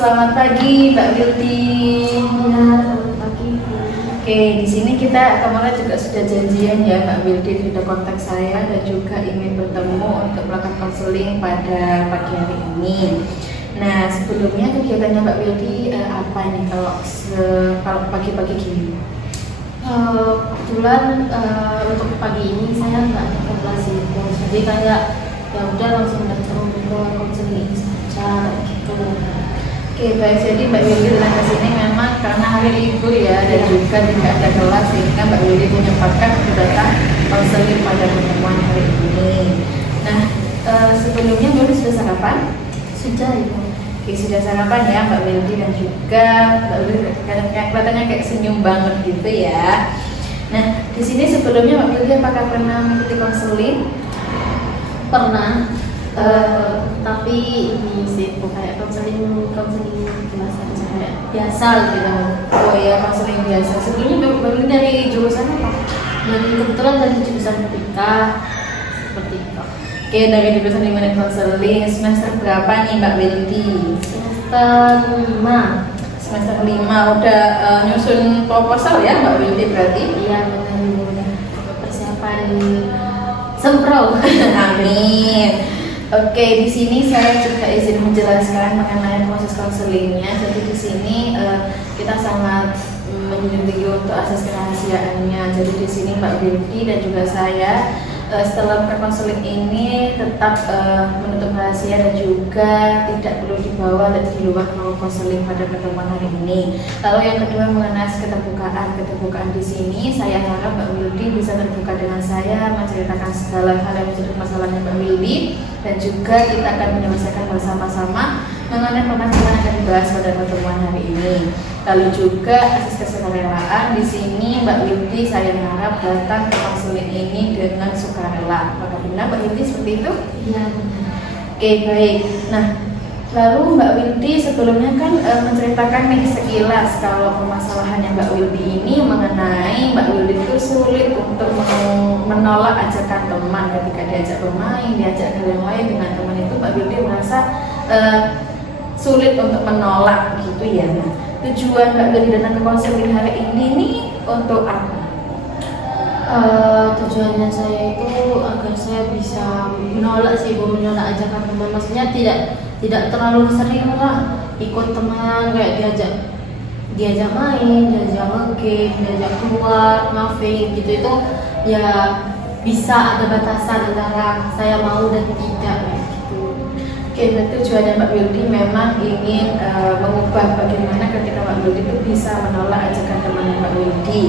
Selamat pagi, Mbak Wildi. Ya, selamat pagi. Oke, di sini kita kemarin juga sudah janjian ya, Mbak Wildi sudah kontak saya dan juga ingin bertemu untuk melakukan konseling pada pagi hari ini. Nah, sebelumnya kegiatannya Mbak Wildi apa nih kalau pagi-pagi gini? Kebetulan untuk pagi ini saya nggak ada kelas itu, jadi kayak ya udah langsung datang ke konseling saja gitu. Oke, baik. Jadi Mbak Wildi datang ke sini memang karena hari libur ya dan juga tidak ada kelas sehingga Mbak Wildi menyempatkan untuk datang konseling pada pertemuan hari ini. Nah, sebelumnya Mbak Wildi sudah sarapan? Sudah ya. Oke, sudah sarapan ya Mbak Wildi dan juga Mbak Wildi kelihatannya kayak senyum banget gitu ya. Nah, di sini sebelumnya Mbak Wildi apakah pernah mengikuti konseling? Pernah, tapi ini sih kayak konseling kelas aja kayak biasa gitu. Oh ya, konseling biasa. Sebelumnya Mbak Wildi dari jurusan apa? Dan kebetulan dari jurusan FIKA seperti itu. Oke, dari jurusan di mana konseling semester berapa nih Mbak Wildi? Semester 5. Semester 5 udah nyusun proposal ya Mbak Wildi berarti? Iya benar, persiapan sempro. Amin. Oke, di sini saya juga izin menjelaskan mengenai proses konselingnya. Jadi di sini kita sangat menyelidiki untuk asas kerahasiaannya. Jadi di sini Mbak Wildi dan juga saya setelah konseling ini tetap menutup rahasia dan juga tidak perlu dibawa dan di luar ruang konseling pada pertemuan hari ini. Lalu yang kedua mengenai keterbukaan di sini, saya harap Mbak Wildi bisa terbuka dengan saya, menceritakan segala hal yang menjadi masalahnya Mbak Wildi dan juga kita akan menyelesaikan bersama-sama mengenai permasalahan yang akan dibahas pada pertemuan hari ini. Lalu juga asas kesukarelaan di sini Mbak Wildi saya harap datang ke konseling ini dengan sukarela. Apakah benar Mbak Wildi seperti itu? Iya. Oke, baik. Nah, lalu Mbak Wildi sebelumnya kan menceritakan nih sekilas kalau permasalahannya Mbak Wildi ini mengenai Mbak Wildi itu sulit untuk menolak ajakan teman ketika diajak bermain, diajak hal yang lain dengan teman itu Mbak Wildi merasa sulit untuk menolak gitu ya. Nah, tujuan Mbak Wildi datang ke konseling hari ini nih untuk apa? Tujuannya saya itu agar saya bisa menolak ajakan teman, maksudnya tidak terlalu sering lah ikut teman kayak diajak main, diajak ngegame, diajak keluar, ngafe gitu. Itu ya bisa ada batasan antara saya mau dan tidak gitu. Oke, berarti tujuannya Mbak Wildi memang ingin mengubah bagaimana ketika Mbak Wildi itu bisa menolak ajakan teman Mbak Wildi.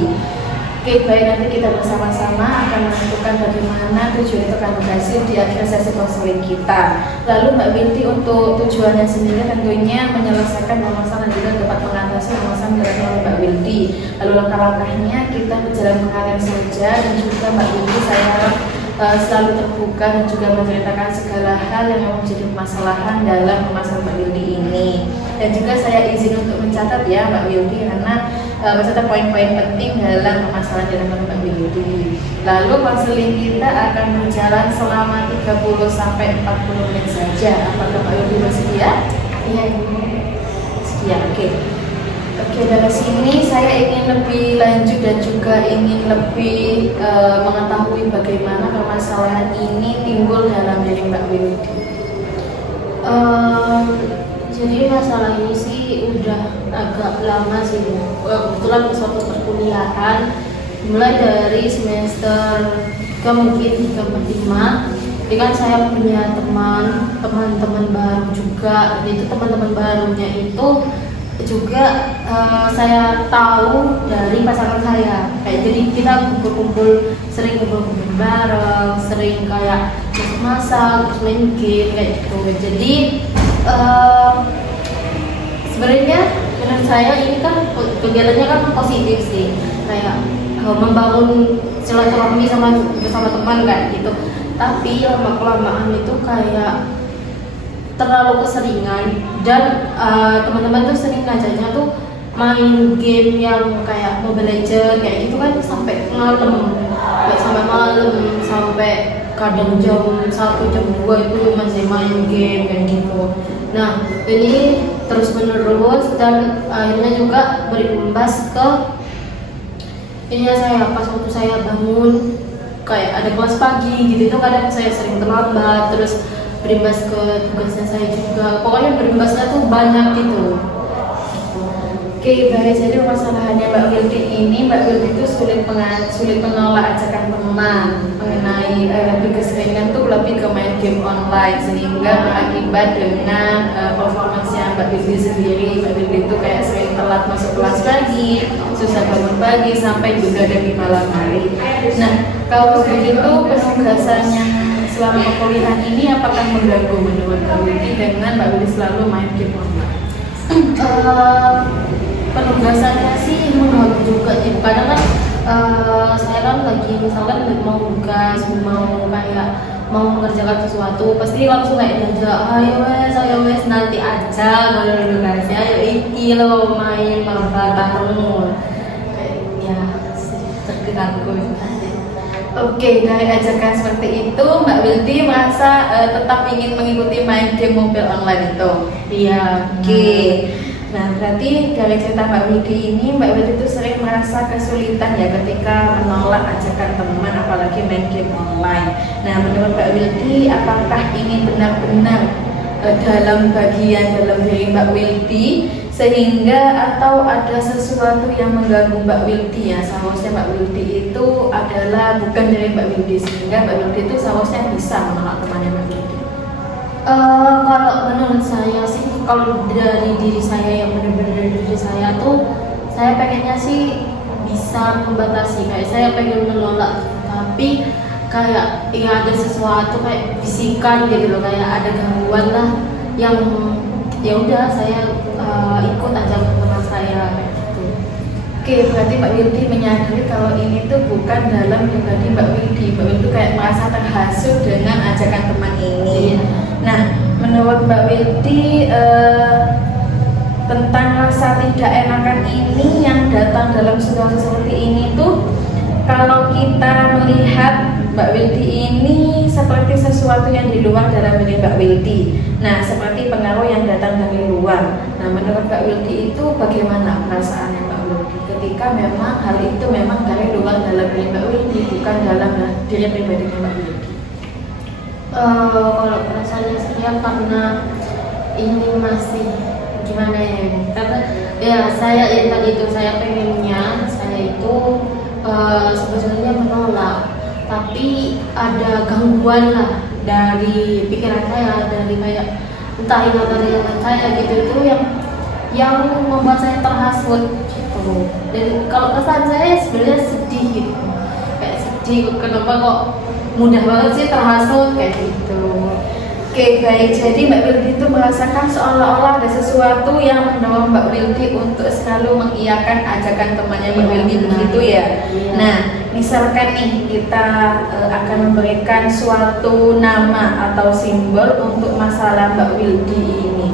Oke, baik, nanti kita bersama-sama akan menentukan bagaimana tujuan itu akan berhasil di akhir sesi konseling kita. Lalu Mbak Wildi untuk tujuannya sendiri tentunya menyelesaikan permasalahan dan juga dapat mengatasi permasalahan yang dialami oleh Mbak Wildi. Lalu langkah-langkahnya kita berjalan mengalir saja dan juga Mbak Wildi saya harap selalu terbuka dan juga menceritakan segala hal yang menjadi permasalahan dalam permasalahan Mbak Wildi ini. Dan juga saya izin untuk mencatat ya Mbak Wildi karena mencatat poin-poin penting dalam permasalahan dalam Mbak Wildi. Lalu konseling kita akan berjalan selama 30 sampai 40 menit saja. Apakah Mbak Wildi bersedia? Iya. Sedia. Oke. Oke, dari sini saya ingin lebih lanjut dan juga ingin lebih mengetahui bagaimana permasalahan ini timbul dalam diri Mbak Wildi. Jadi masalah ini sih udah agak lama sih. Kebetulan suatu perkuliahan mulai dari semester 3 mungkin 3/5. Jadi kan saya punya teman-teman baru juga. Itu teman-teman barunya itu juga saya tahu dari pasangan saya. Kayak jadi kita sering kumpul bareng, sering kayak masak, terus main game kayak gitu. Jadi sebenarnya menurut saya ini kan kegiatannya kan positif sih, kayak membangun silaturahmi bersama teman kayak gitu. Tapi lama kelamaan itu kayak terlalu keseringan dan teman-teman tuh sering ngajaknya tuh main game yang kayak Mobile Legends kayak gitu kan sampai malam, sampai kadang jam 1 jam 2 itu masih main game kayak gitu. Nah ini terus menerus dan akhirnya juga berimbas ke ininya saya pas waktu saya bangun kayak ada kelas pagi gitu, itu kadang saya sering terlambat, terus berimbas ke tugasnya saya juga, pokoknya berimbasnya tuh banyak gitu. Oke, baik. Jadi permasalahannya Mbak Wildi ini, Mbak Wildi itu sulit menolak ajakan teman mengenai lebih keseringan tuh lebih ke main game online, sehingga berakibat dengan performanya Mbak Wildi sendiri. Mbak Wildi itu kayak sering telat masuk kelas pagi, susah bangun pagi, sampai juga dari malam hari. Nah, kalau begitu penugasannya selama perkuliahan ini apakah mengganggu menurut Mbak Wildi dengan Mbak Wildi selalu main game online? Penugasannya sih mengganggu juga sih, kadang kan saya kan lagi misalkan mau tugas, mau kayak mau mengerjakan sesuatu, pasti langsung kayak diajak, ayo wes nanti aja kalau tugasnya, ayo iki lo main bareng ya terganggu. Oke, dari ajakan seperti itu Mbak Wildi merasa tetap ingin mengikuti main game mobile online itu. Iya. Oke. Nah, berarti dari cerita Mbak Wildi ini, Mbak Wildi itu sering merasa kesulitan ya ketika menolak ajakan teman, apalagi main game online. Nah, menurut Mbak Wildi, apakah ini benar-benar dalam diri Mbak Wildi, sehingga atau ada sesuatu yang mengganggu Mbak Wildi ya? Seharusnya Mbak Wildi itu adalah bukan dari Mbak Wildi, sehingga Mbak Wildi itu seharusnya bisa menolak temannya Mbak Wildi. Kalau menurut saya sih, kalau dari diri saya yang benar-benar dari diri saya tuh, saya pengennya sih bisa membatasi, kayak saya pengen menolak, tapi kayak ya ada sesuatu kayak bisikan gitu loh, kayak ada gangguan lah yang ya udah saya ikut aja teman saya kayak gitu. Oke, berarti Mbak Wildi menyadari kalau ini tuh bukan dalam pribadi Mbak Wildi. Mbak Wildi kayak merasa terhasut dengan ajakan teman ini. Nah, menurut Mbak Wildi tentang rasa tidak enakan ini yang datang dalam situasi seperti ini tuh, kalau kita melihat Mbak Wildi ini seperti sesuatu yang di luar dalam diri Mbak Wildi. Nah, seperti pengaruh yang datang dari luar. Nah, menurut Mbak Wildi itu bagaimana perasaannya Mbak Wildi ketika memang hal itu memang dari luar dalam diri Mbak Wildi, bukan dalam diri pribadinya Mbak Wildi? Kalau perasaannya saya karena ini masih gimana ya, karena ya saya yang tadi itu saya pengennya saya itu sebetulnya menolak, tapi ada gangguan lah dari pikiran saya, dari kayak entah ingatan saya gitu, itu yang membuat saya terhasut gitu. Dan kalau perasaan saya sebenarnya sedih gitu, kayak sedih kenapa kok mudah banget sih terhasut kayak gitu. Oke, baik. Jadi Mbak Wildi itu merasakan seolah-olah ada sesuatu yang mendorong Mbak Wildi untuk selalu mengiyakan ajakan temannya Mbak Wildi, begitu ya? Iya. Nah, misalkan nih kita akan memberikan suatu nama atau simbol untuk masalah Mbak Wildi ini.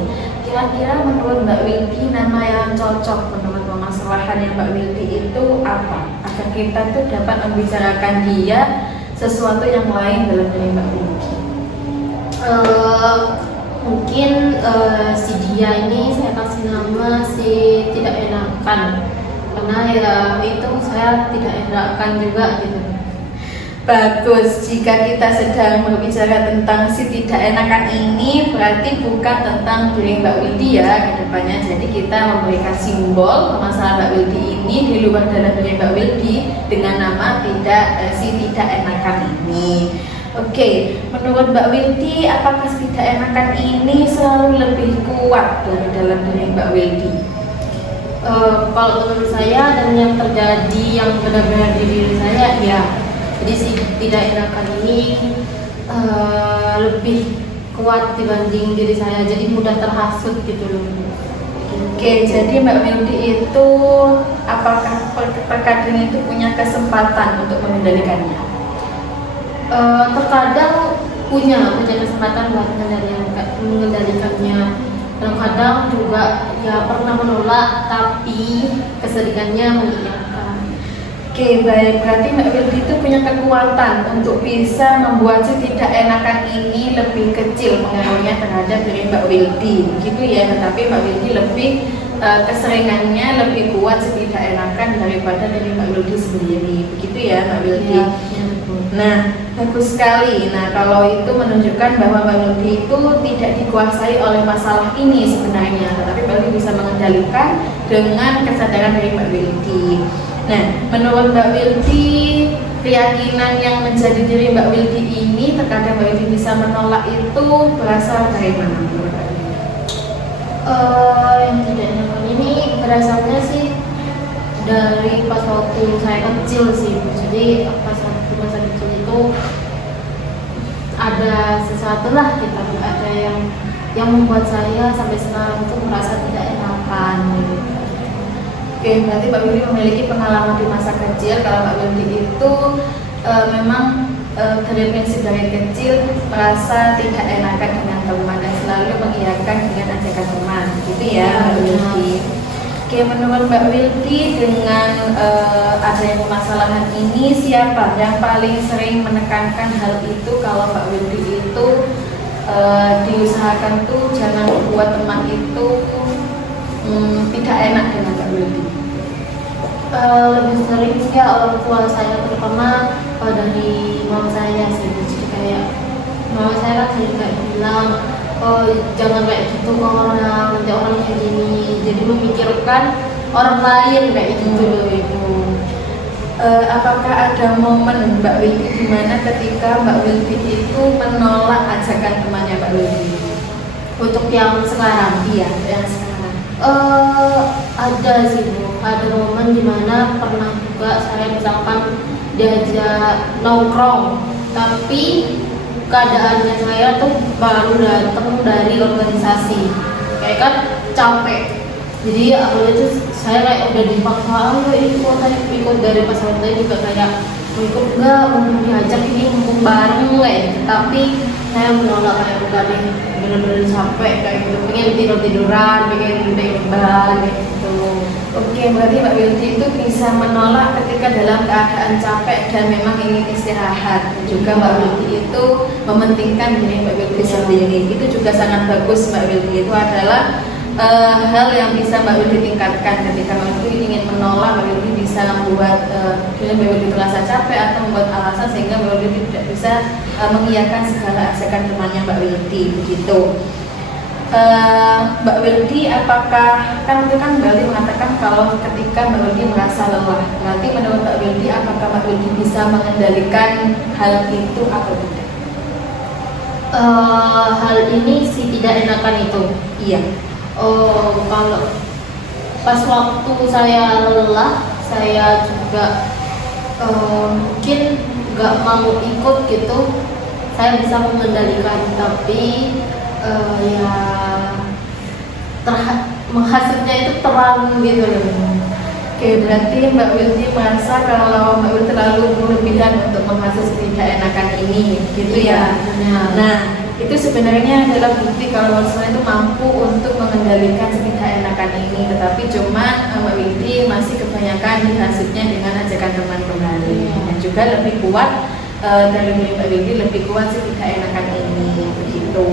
Kira-kira menurut Mbak Wildi nama yang cocok menurut permasalahan yang Mbak Wildi itu apa? Agar kita tuh dapat membicarakan dia sesuatu yang lain dalam diri Mbak Wildi. Mungkin si dia ini saya kasih nama si tidak enakan, karena ya itu saya tidak enakan juga gitu. Bagus, jika kita sedang berbicara tentang si tidak enakan ini, berarti bukan tentang diri Mbak Wildi ya ke depannya. Jadi kita memberikan simbol masalah Mbak Wildi ini di luar dalam diri Mbak Wildi dengan nama si tidak enakan ini. Oke, menurut Mbak Wildi, apakah si tidak enakan ini selalu lebih kuat dari dalam diri Mbak Wildi? Kalau menurut saya dan yang terjadi yang benar-benar di diri saya, ya. Jadi si tidak enakan ini lebih kuat dibanding diri saya, jadi mudah terhasut gitu loh. Oke, jadi Mbak Wildi itu apakah terkadang itu punya kesempatan untuk mengendalikannya? Terkadang punya kesempatan buat mengendalikannya. Terkadang juga ya pernah menolak, tapi kesedihannya mengiyakan. Oke, baik. Berarti Mbak Wildi itu punya kekuatan untuk bisa membuat si tidak enakan ini lebih kecil pengaruhnya terhadap diri Mbak Wildi, gitu ya. Tetapi Mbak Wildi lebih keseringannya lebih kuat si tidak enakan daripada dari Mbak Wildi sendiri, begitu ya Mbak Wildi. Ya, ya, betul. Nah, bagus sekali. Nah, kalau itu menunjukkan bahwa Mbak Wildi itu tidak dikuasai oleh masalah ini sebenarnya, tetapi Mbak Wildi bisa mengendalikan dengan kesadaran dari Mbak Wildi. Nah, menurut Mbak Wildi, keyakinan yang menjadi diri Mbak Wildi ini terkadang Mbak Wildi bisa menolak itu berasal dari mana menurut Mbak Wildi? Yang tidak enakan ini berasalnya sih dari pas waktu saya kecil sih. Jadi pas waktu masa kecil itu ada sesuatu lah, kita ada yang membuat saya sampai sekarang itu merasa tidak enakan gitu. Oke, berarti Mbak Wildi memiliki pengalaman di masa kecil. Kalau Mbak Wildi itu memang dari prinsip dari kecil merasa tidak enakan dengan teman dan selalu mengiyakan dengan ajakan teman, gitu ya Mbak Wildi. Oke, menurut Mbak Wildi dengan adanya permasalahan ini, siapa yang paling sering menekankan hal itu kalau Mbak Wildi itu diusahakan tuh jangan buat teman itu tidak enak dengan Mbak Wildi? Lebih sering ya orang tua saya, terutama dari mama saya sih. Jadi kayak mama saya kan sering kayak bilang, oh jangan kayak gitu ke orang, nanti orangnya gini. Jadi memikirkan orang lain kayak gitu loh Ibu. Apakah ada momen Mbak Wildi di mana ketika Mbak Wildi itu menolak ajakan temannya Mbak Wildi? Untuk yang sekarang, Iya, yang sekarang. ada sih Bu, ada momen dimana pernah juga saya misalkan diajak nongkrong, tapi keadaannya saya tuh baru datang dari organisasi, kayak kan capek. Jadi awalnya tuh saya kayak udah dipaksa, ayo ikut dari pas saya juga kayak mau ikut enggak, mau diajak ini mumpung bareng kayak gitu. Tapi saya menolak, kayak udah deh bener-bener capek kayak gitu, pengen tiduran, pengen rebahan kayak gitu. Oke, berarti Mbak Wildi itu bisa menolak ketika dalam keadaan capek dan memang ingin istirahat. Juga Mbak Wildi itu mementingkan diri Mbak Wildi sendiri. Itu juga sangat bagus Mbak Wildi. Itu adalah hal yang bisa Mbak Wildi tingkatkan. Ketika Mbak Wildi ingin menolak, Mbak Wildi bisa membuat Mbak Wildi merasa capek atau membuat alasan sehingga Mbak Wildi tidak bisa mengiyakan segala ajakan temannya Mbak Wildi, begitu. Mbak Wildi, apakah kan itu kan Mbak Wildi mengatakan kalau ketika Mbak Wildi merasa lelah, berarti menurut Mbak Wildi apakah Mbak Wildi bisa mengendalikan hal itu atau tidak? Hal ini sih tidak enakan itu. Iya. Oh, kalau pas waktu saya lelah, saya juga mungkin nggak mau ikut gitu. Saya bisa mengendalikan, tapi ya menghasutnya itu terang gitu loh. Oke, berarti Mbak Wildi merasa kalau Mbak Wildi terlalu berlebihan untuk menghasut tidak enakan ini, gitu ya? Benar. Nah, itu sebenarnya adalah bukti kalau seseorang itu mampu untuk mengendalikan tidak enakan ini, tetapi cuma Mbak Wildi masih kebanyakan dihasutnya dengan ajakan teman kembali, dan juga lebih kuat dari Mbak Wildi lebih kuat tidak enakan ini, begitu.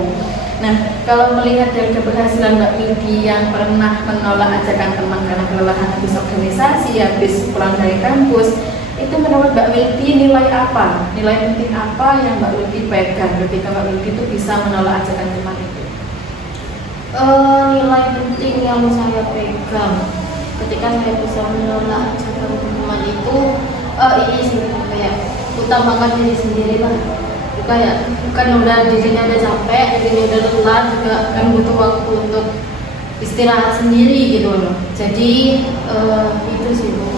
Nah, kalau melihat dari keberhasilan Mbak Wildi yang pernah menolak ajakan teman karena kelelahan habis organisasi, habis pulang dari kampus, itu menurut Mbak Wildi nilai apa? Nilai penting apa yang Mbak Wildi pegang ketika Mbak Wildi itu bisa menolak ajakan teman itu? Nilai penting yang saya pegang ketika saya bisa menolak ajakan teman itu ini sih kayak utamakan diri sendiri lah. Kayak kan udah dirinya udah capek, dirinya udah lelah, juga kan butuh waktu untuk istirahat sendiri gitu loh. Jadi itu sih Bu.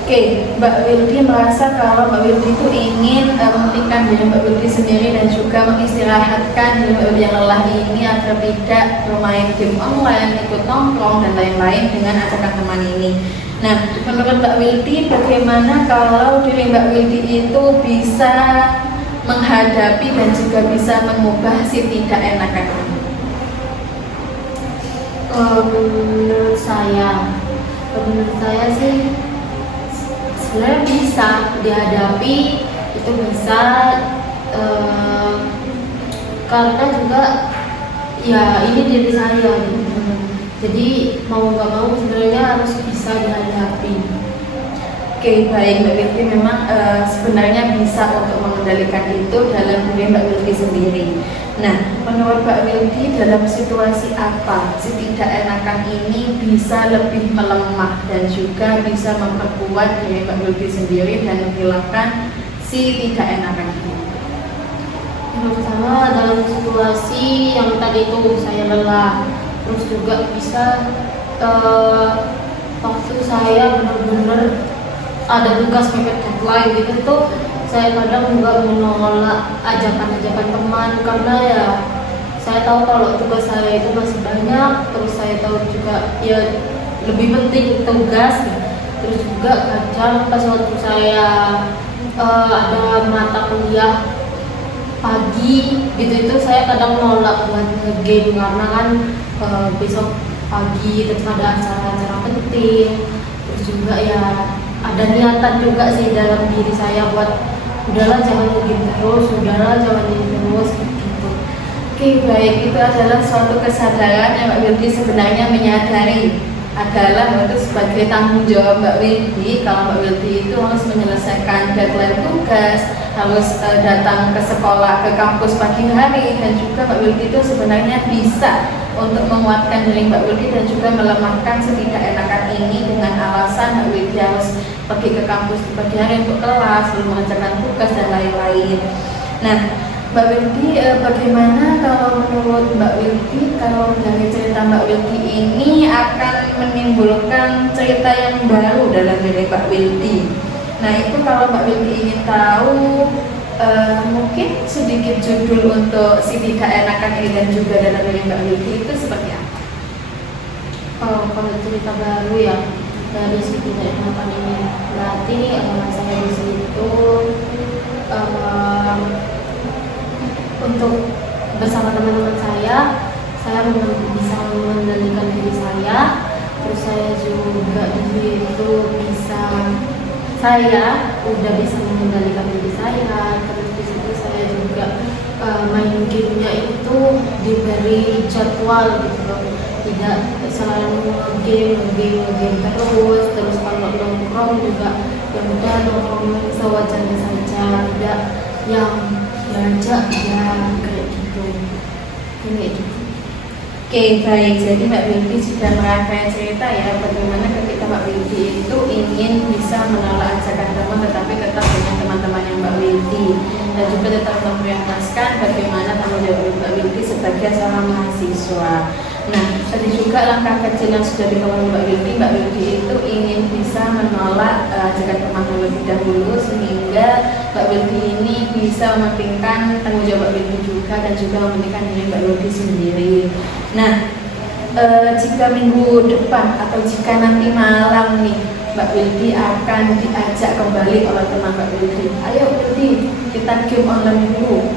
Oke, Mbak Wildi merasa kalau Mbak Wildi itu ingin mementingkan diri Mbak Wildi sendiri dan juga mengistirahatkan diri Mbak Wildi yang lelah ini agar tidak bermain game online, ikut nongkrong dan lain-lain dengan ajakan teman ini. Nah, menurut Mbak Wildi bagaimana kalau diri Mbak Wildi itu bisa menghadapi dan juga bisa mengubah si tidak enakan ini? Menurut saya sih sebenarnya bisa dihadapi, itu bisa karena juga ya ini diri saya gitu. Jadi mau nggak mau sebenarnya harus bisa dihadapi. Oke, baik Mbak Wilty, memang sebenarnya bisa untuk mengendalikan itu dalam diri Mbak Wilty sendiri. Nah, menurut Mbak Wilty, dalam situasi apa si tidak enakan ini bisa lebih melemah dan juga bisa memperkuat diri Mbak Wilty sendiri dan menghilangkan si tidak enakan ini? Yang pertama dalam situasi yang tadi itu saya lelah, terus juga bisa waktu saya benar-benar ada tugas mepet deadline gitu tuh, saya kadang nggak menolak ajakan-ajakan teman karena ya saya tahu kalau tugas saya itu masih banyak, terus saya tahu juga ya lebih penting tugas. Terus juga kadang pas waktu saya ada mata kuliah pagi gitu, itu saya kadang nolak buat game karena kan besok pagi terus ada acara-acara penting. Terus juga ya ada niatan juga sih dalam diri saya buat udahlah jangan game terus, udahlah jangan game terus gitu. Oke, baik, itu adalah suatu kesadaran yang Mbak Wilty sebenarnya menyadari adalah itu sebagai tanggung jawab Mbak Wilty. Kalau Mbak Wilty itu harus menyelesaikan deadline tugas, harus datang ke sekolah, ke kampus pagi hari, dan juga Mbak Wilty itu sebenarnya bisa untuk menguatkan diri Mbak Wilty dan juga melemahkan setidak-enakan ini dengan alasan Mbak Wilty harus pergi ke kampus di pagi hari untuk kelas, belum mengerjakan tugas dan lain-lain. Nah, Mbak Wilty, bagaimana kalau menurut Mbak Wilty, kalau dari cerita Mbak Wilty ini akan menimbulkan cerita yang baru dalam diri Mbak Wilty? Nah, itu kalau Mbak Wilty ingin tahu, mungkin sedikit judul untuk si tidak enakan ini dan juga dalam diri Mbak Wilty itu seperti apa? Kalau cerita baru ya dari si tidak enakan ini, berarti saya di situ untuk bersama teman-teman saya bisa mengendalikan diri saya. Terus saya juga di situ saya udah bisa mengendalikan diri saya. Terus di situ saya juga main gamenya itu diberi jadwal gitu loh, tidak selalu game terus kalau nongkrong juga ya udah nongkrong sewajarnya saja, tidak yang diajak ya kayak gitu. Oke, baik, jadi Mbak Wilty sudah merangkai cerita ya bagaimana ketika Mbak Wilty itu ingin bisa menolak ajakan teman tetapi tetap dengan teman-teman yang Mbak Wilty, dan juga tetap memprioritaskan bagaimana tanggung jawab Mbak Wilty sebagai seorang mahasiswa. Nah, tadi juga langkah kecil yang sudah dilakukan Mbak Wilty itu ingin bisa menolak ajakan teman terlebih dahulu sehingga Mbak Wilty ini bisa mementingkan tanggung jawab Mbak Wilty juga dan juga mementingkan diri Mbak Wilty sendiri. Nah, jika minggu depan atau jika nanti malam nih Mbak Wilty akan diajak kembali oleh teman Mbak Wilty, ayo Wilty kita game online dulu,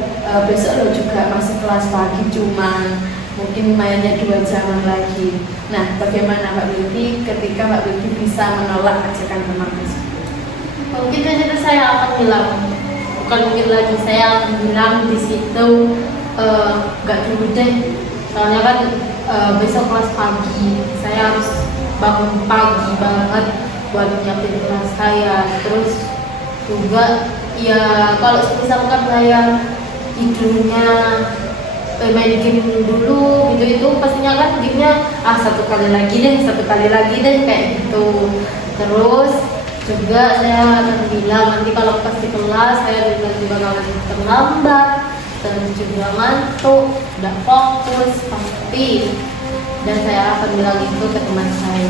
besok lo juga masih kelas pagi cuman mungkin mainnya 2 jaman lagi. Nah, bagaimana Mbak Wilty ketika Mbak Wilty bisa menolak ajakan teman tersebut? Mungkin saja saya akan bilang, bukan mungkin lagi, saya akan bilang di situ gak dulu deh. Soalnya kan besok kelas pagi, saya harus bangun pagi banget buat nyiapin kelas saya. Terus juga ya kalau misalkan saya tidurnya main game dulu gitu, itu pastinya kan gamenya satu kali lagi deh kayak gitu. Terus juga saya akan bilang nanti kalau pas di kelas saya juga bakalan terlambat, terus juga ngantuk, tidak fokus pasti, dan saya akan bilang itu ke teman saya.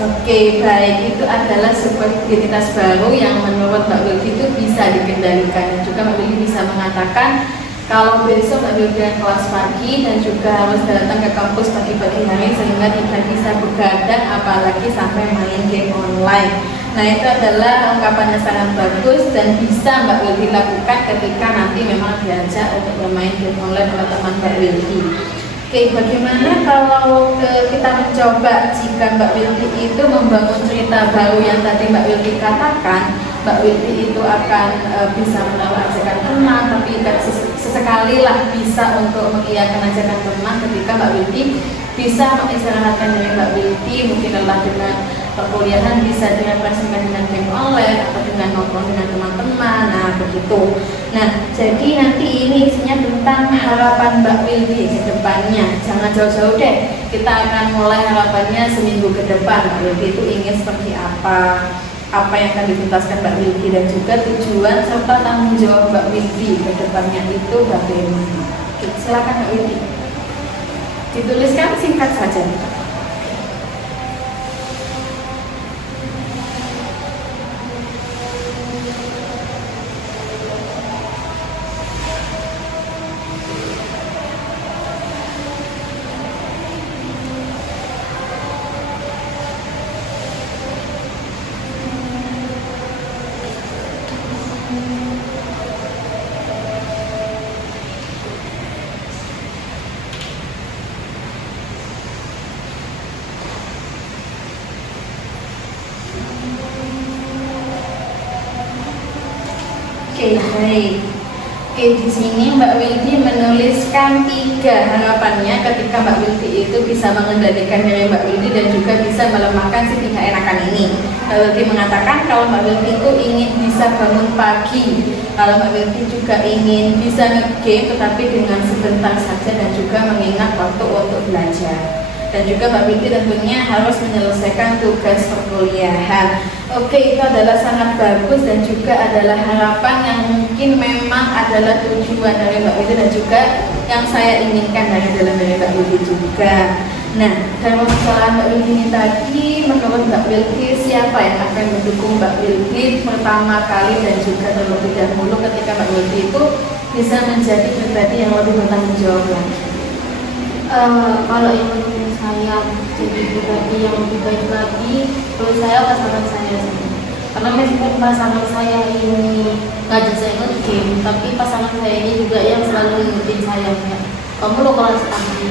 Oke, baik, itu adalah sebuah identitas baru yang menurut Mbak Wilty itu bisa dikendalikan. Juga Mbak Wilty bisa mengatakan kalau besok Mbak Wilty kelas pagi dan juga harus datang ke kampus pagi-pagi hari sehingga tidak bisa begadang apalagi sampai main game online. Nah, itu adalah ungkapan yang sangat bagus dan bisa Mbak Wilty lakukan ketika nanti memang diajak untuk bermain game online oleh teman Mbak Wilty. Oke, bagaimana kalau kita mencoba jika Mbak Wildi itu membangun cerita baru yang tadi Mbak Wildi katakan, Mbak Wildi itu akan bisa menolak ajakan teman, tapi sesekali lah bisa untuk mengiyakan ajakan teman ketika Mbak Wildi bisa mengistirahatkan dari Mbak Wildi, mungkin lelah dengan perkuliahan bisa direfleksikan dengan game online atau dengan nongkrong dengan teman-teman. Nah begitu. Nah jadi nanti ini isinya tentang harapan Mbak Wildi ke depannya. Jangan jauh-jauh deh, kita akan mulai harapannya seminggu ke depan. Mbak Wildi itu ingin seperti apa yang akan dituntaskan Mbak Wildi, dan juga tujuan serta tanggung jawab Mbak Wildi ke depannya itu bagaimana. Oke, silakan Mbak Wildi. Dituliskan singkat saja. Oke, baik. Oke, di sini Mbak Wildi menuliskan 3 harapannya ketika Mbak Wildi itu bisa mengendalikan diri Mbak Wildi dan juga bisa melemahkan si tidak enakan ini. Mbak Wildi mengatakan kalau Mbak Wildi itu ingin bisa bangun pagi, kalau Mbak Wildi juga ingin bisa nge-game tetapi dengan sebentar saja dan juga mengingat waktu untuk belajar. Dan juga Mbak Wildi tentunya harus menyelesaikan tugas perkuliahan. Oke, itu adalah sangat bagus dan juga adalah harapan yang mungkin memang adalah tujuan dari Mbak Wildi dan juga yang saya inginkan dari dalam diri Mbak Wildi juga. Nah, dalam persoalan Mbak Wildi ini tadi, menurut Mbak Wildi siapa yang akan mendukung Mbak Wildi pertama kali dan juga terlebih dahulu ketika Mbak Wildi itu bisa menjadi pribadi yang lebih bertanggung jawab lagi? Kalau yang menurut saya jadi pribadi yang lebih baik lagi, menurut saya pasangan saya sih. Karena meskipun pasangan saya ini ngajak saya nge-game, tapi pasangan saya ini juga yang selalu ngingetin saya, kamu lo kelas pagi.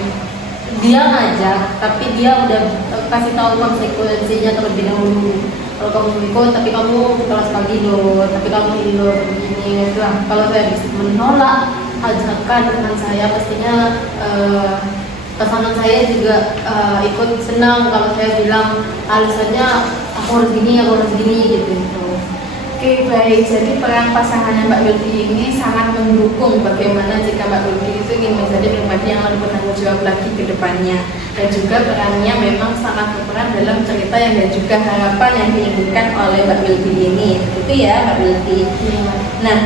Dia ngajak, tapi dia udah kasih tahu konsekuensinya terlebih dahulu. Kalau kamu ikut, tapi kamu kelas pagi loh, tapi kamu ini loh begini. Lah, kalau saya menolak ajakan teman saya, pastinya pasangan saya juga ikut senang kalau saya bilang alasannya aku harus gini gitu. Oke, baik. Jadi peran pasangannya Mbak Wildi ini sangat mendukung bagaimana jika Mbak Wildi itu ingin menjadi pribadi yang lebih bertanggung jawab lagi ke depannya, dan juga perannya memang sangat berperan dalam cerita yang dan juga harapan yang diinginkan oleh Mbak Wildi ini. Begitu ya Mbak Wildi? Nah,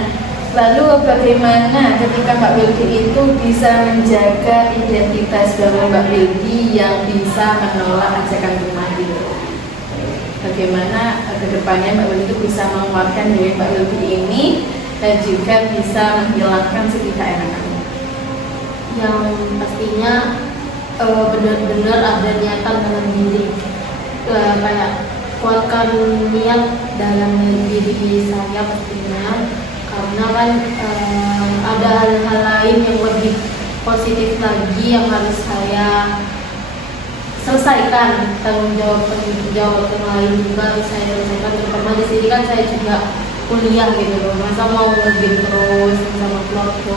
lalu bagaimana ketika Mbak Wildi itu bisa menjaga identitas baru Mbak Wildi yang bisa menolak ajakan teman itu? Bagaimana kedepannya Mbak Wildi itu bisa menguatkan diri Mbak Wildi ini dan juga bisa menghilangkan setidak-enakan? Yang pastinya benar-benar ada niatan dalam diri, kayak kuatkan niat dalam diri saya pastinya. Karena kan ada hal-hal lain yang lebih positif lagi yang harus saya selesaikan, tanggung jawab yang lain juga saya selesaikan. Terutama di sini kan saya juga kuliah gitu loh, masa mau nge-game terus sama keluarga.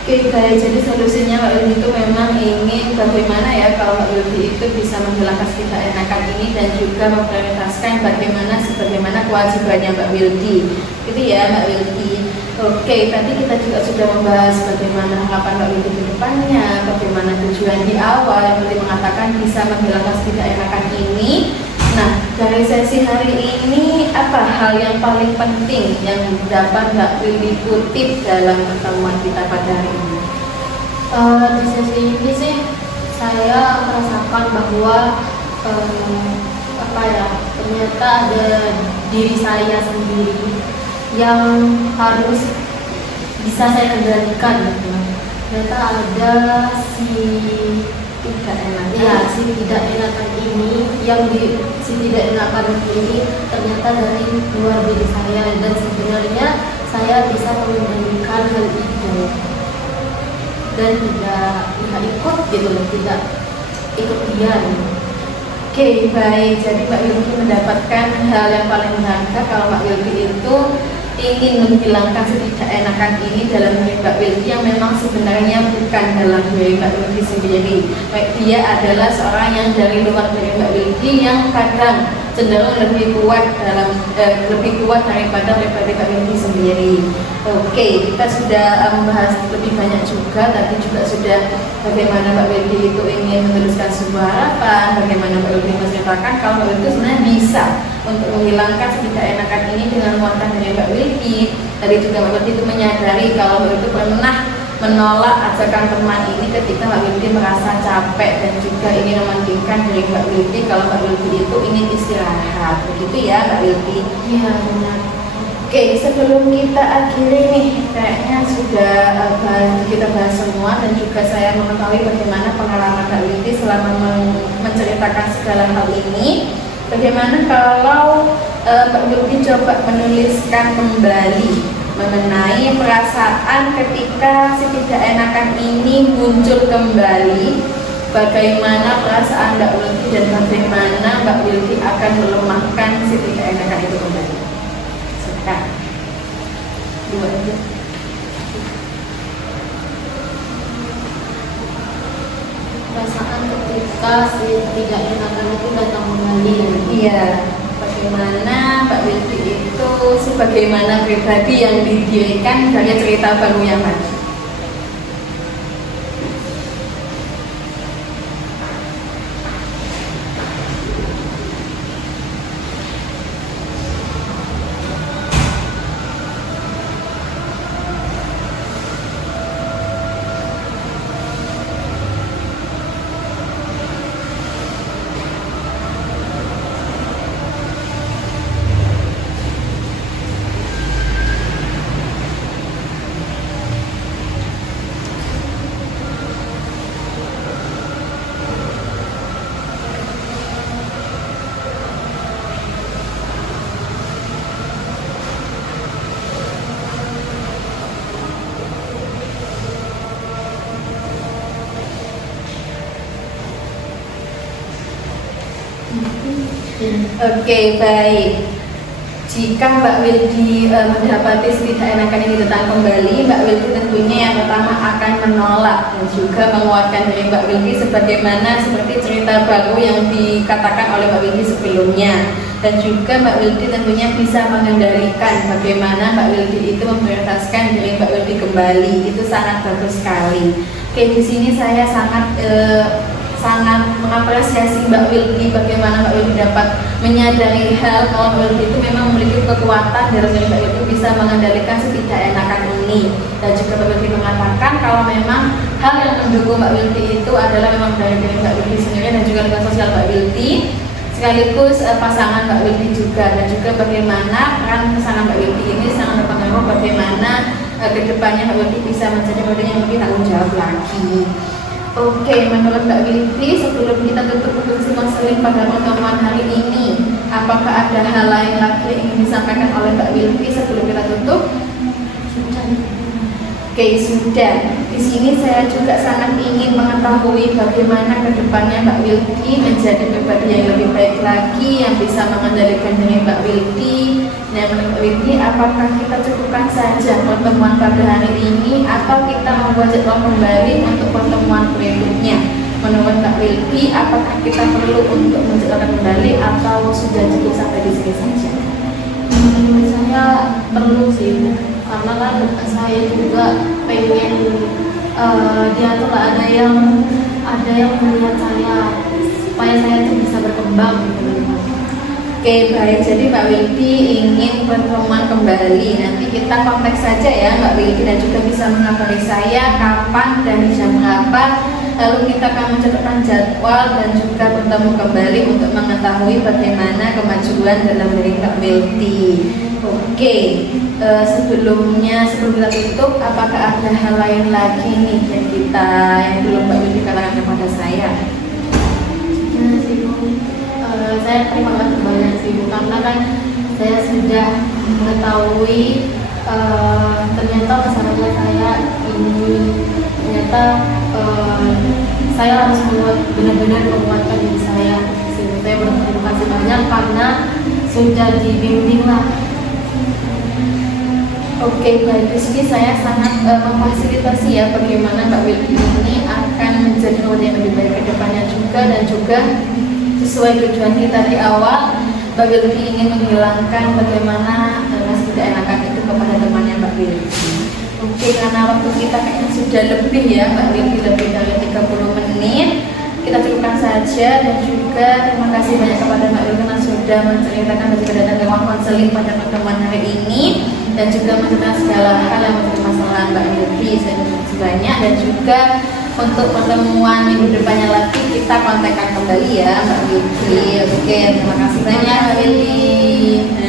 Oke, baik. Jadi solusinya Mbak Wildi itu memang ingin bagaimana ya kalau Mbak Wildi itu bisa menghilangkan ketidakenakan ini dan juga memprioritaskan sebagaimana kewajibannya Mbak Wildi. Gitu ya Mbak Wildi. Oke, tadi kita juga sudah membahas bagaimana harapan Mbak Wildi ke depannya, bagaimana tujuan di awal yang Wildi mengatakan bisa menghilangkan ketidakenakan ini. Nah, dari sesi hari ini apa hal yang paling penting yang dapat Mbak Wildi kutip dalam pertemuan kita pada hari ini? Di sesi ini sih saya merasakan bahwa ternyata ada diri saya sendiri yang harus bisa saya kendalikan gitu. Ternyata ada si tidak enakan ini ternyata dari luar diri saya, dan sebenarnya saya bisa mengendalikan hal itu. dan tidak ikut gitu loh, tidak ikut dia gitu. Oke, baik. Jadi Mbak Wilky mendapatkan hal yang paling berharga kalau Mbak Wilky itu ingin menghilangkan ketidakenakan ini dalam diri Mbak Wilky yang memang sebenarnya bukan dalam diri Mbak Wilky sendiri. Baik, dia adalah seorang yang dari luar dari Mbak Wilky yang kadang cenderung lebih kuat daripada Mbak Wilky sendiri. Oke, kita sudah membahas lebih banyak juga. Tadi juga sudah bagaimana Mbak Wilky itu ingin menuliskan sebuah harapan, bagaimana Mbak Wilky menceritakan kalau Mbak Wilky sebenarnya bisa untuk menghilangkan ketidakenakan ini dengan muatan dari Mbak Wilky. Tadi juga Mbak Wilky itu menyadari kalau Mbak Wilky pernah menolak ajakan teman ini ketika Mbak Wilky merasa capek dan juga ingin mementingkan dari Mbak Wilky kalau Mbak Wilky itu ingin istirahat. Begitu ya Mbak Wilky? Iya benar. Oke, sebelum kita akhiri nih, kayaknya sudah kita bahas semua dan juga saya mengetahui bagaimana pengalaman Mbak Wilky selama menceritakan segala hal ini. Bagaimana kalau Mbak Wilky coba menuliskan kembali mengenai perasaan ketika si tidak enakan ini muncul kembali, bagaimana perasaan Mbak Wilky dan bagaimana Mbak Wilky akan melemahkan si tidak enakan itu kembali. Sekarang dua aja. Perasaan ketika si tidak enakan itu datang kembali. Iya, bagaimana Mbak Wilky itu sebagaimana pribadi yang didirikan dari cerita baru yang tadi. Oke, baik. Jika Mbak Wilky mendapati ketidakenakan ini datang kembali, Mbak Wilky tentunya yang pertama akan menolak dan juga menguatkan diri Mbak Wilky sebagaimana seperti cerita baru yang dikatakan oleh Mbak Wilky sebelumnya. Dan juga Mbak Wilky tentunya bisa mengendalikan bagaimana Mbak Wilky itu memprioritaskan diri Mbak Wilky kembali. Itu sangat bagus sekali. Oke, di sini saya sangat mengapresiasi Mbak Wilky bagaimana Mbak Wilky dapat menyadari hal kalau Mbak Wilky itu memang memiliki kekuatan dalam diri Mbak Wilky bisa mengendalikan ketidakenakan ini. Dan juga Mbak Wilky mengatakan kalau memang hal yang mendukung Mbak Wilky itu adalah memang dari diri Mbak Wilky sendiri dan juga lingkungan sosial Mbak Wilky, sekaligus pasangan Mbak Wilky juga, dan juga bagaimana peran pasangan Mbak Wilky ini sangat berpengaruh bagaimana kedepannya Mbak Wilky bisa menjadi pribadi yang lebih tanggung jawab lagi. Oke, menurut Mbak Wilky, sebelum kita tutup diskusi konseling pada pertemuan hari ini, apakah ada hal lain lagi yang ingin disampaikan oleh Mbak Wilky sebelum kita tutup? Oke, sudah. Di sini saya juga sangat ingin mengetahui bagaimana kedepannya Mbak Wilky menjadi pribadi yang lebih baik lagi, yang bisa mengendalikan diri Mbak Wilky. Nah, menurut Mbak Wilky, apakah kita cukupkan saja pertemuan pada hari ini atau kita membuat jadwal kembali untuk pertemuan berikutnya? Menurut Mbak Wilky, apakah kita perlu untuk menjadwalkan kembali atau sudah cukup sampai di sini saja? Menurut saya perlu sih, karena kan saya juga pengen diatur lah, ada yang melihat saya supaya saya tuh bisa berkembang gitu. Oke, baik. Jadi Mbak Wilky ingin pertemuan kembali. Nanti kita kontak saja ya Mbak Wilky dan juga bisa mengabari saya kapan dan di jam berapa. Lalu kita akan mencatatkan jadwal dan juga bertemu kembali untuk mengetahui bagaimana kemajuan dalam diri Mbak Wilky. Oke, sebelum kita tutup, apakah ada hal lain lagi nih yang belum Mbak Wilky katakan kepada saya? Saya terima kasih banyak sih, karena kan saya sudah mengetahui ternyata masyarakat saya ini ternyata saya harus benar-benar menguatkan diri saya. Saya berterima kasih banyak karena sudah dibimbing lah. Oke, baik. Di sini saya sangat memfasilitasi ya bagaimana Mbak Wildi ini akan menjadi model yang lebih baik ke depannya juga, dan juga sesuai tujuan kita di awal, Mbak Wildi ingin menghilangkan bagaimana rasa tidak enakan itu kepada temannya Mbak Wildi. Oke, karena waktu kita kayaknya sudah lebih ya Mbak Wildi, lebih dari 30 menit. Kita cukupkan saja, dan juga terima kasih banyak kepada Mbak Wildi karena sudah menceritakan dan juga datang ke ruang konseling pada pertemuan hari ini, dan juga menceritakan segala hal yang menjadi masalah Mbak Wildi. Saya terima kasih banyak, dan juga untuk pertemuan minggu depannya lagi kita kontakkan kembali ya Mbak Wildi. Oke, terima kasih banyak Mbak Wildi.